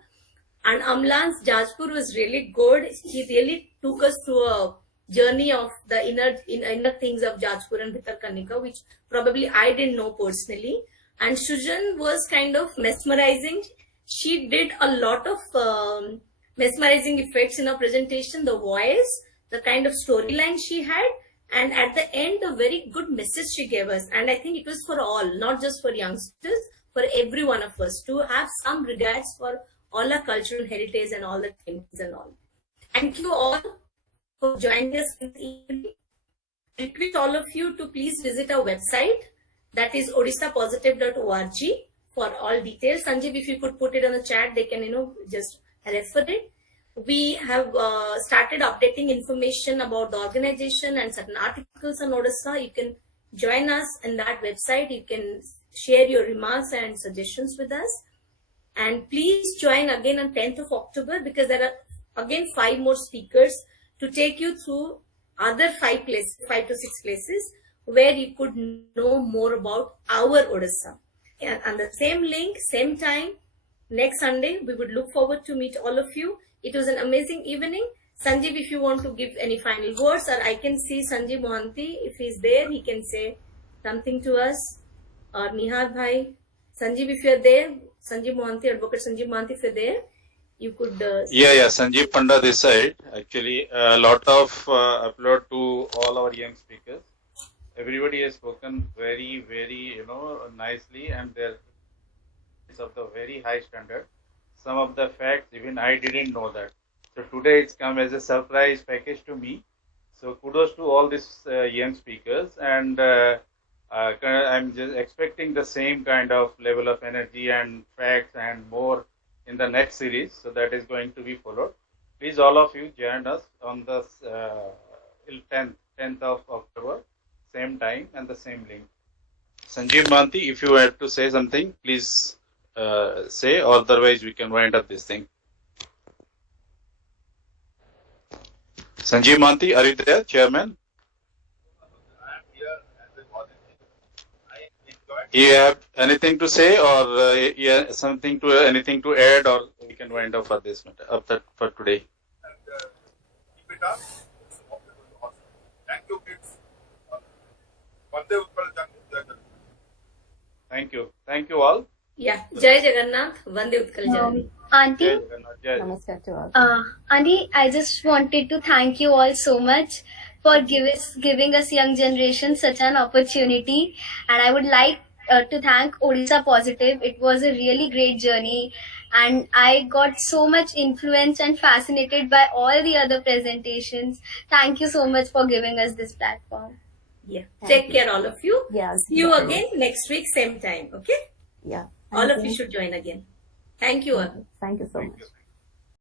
And Amlan's Jajpur was really good. He really took us through a journey of the inner things of Jajpur and Bhitarkanika, which probably I didn't know personally. And Shujan was kind of mesmerizing. She did a lot of mesmerizing effects in her presentation, the voice, the kind of storyline she had, and at the end, a very good message she gave us. And I think it was for all, not just for youngsters, for every one of us to have some regards for all our cultural heritage and all the things and all. Thank you all for joining us this evening. I request all of you to please visit our website, that is odisapositive.org, for all details. Sanjeev, if you could put it on the chat, they can, just refer it. We have started updating information about the organization and certain articles on Odisha. You can join us in that website. You can share your remarks and suggestions with us. And please join again on 10th of October because there are again 5 more speakers to take you through other 5 to 6 places where you could know more about our Odisha. And on the same link, same time, next Sunday, we would look forward to meet all of you. It was an amazing evening. Sanjeev, if you want to give any final words, or I can see Sanjeev Mohanty, if he's there, he can say something to us. Or Nihal Bhai. Sanjeev, if you're there, Sanjeev Mohanty, Advocate Sanjeev Mohanty, if you're there, you could... Yeah, Sanjeev Panda this side. Actually, a lot of upload to all our young speakers. Everybody has spoken very, very, nicely, and they're of the very high standard. Some of the facts, even I didn't know that. So today it's come as a surprise package to me. So kudos to all these young speakers, and I'm just expecting the same kind of level of energy and facts and more in the next series. So that is going to be followed. Please, all of you, join us on the 10th of October, same time and the same link. Sanjeev Mohanty, if you had to say something, please say, or otherwise we can wind up this thing. Sanjeev Mohanty, are you there, Chairman? You have anything to say, or anything to add, or we can wind up for this matter, for today. Keep it up. Thank you, kids. Thank you. Thank you all. Yeah. Jai Jagannath. Vande Utkal Janani. Auntie? Jai Jagannath. Jai. Namaskar to all. Andy, I just wanted to thank you all so much for giving us young generation such an opportunity, and I would like to thank Odisha Positive. It was a really great journey, and I got so much influence and fascinated by all the other presentations. Thank you so much for giving us this platform. Yeah. Take care, all of you. Yeah. See you again next week, same time. Okay? Yeah. All of you should join again. Thank you all. Thank you so Thank much. you.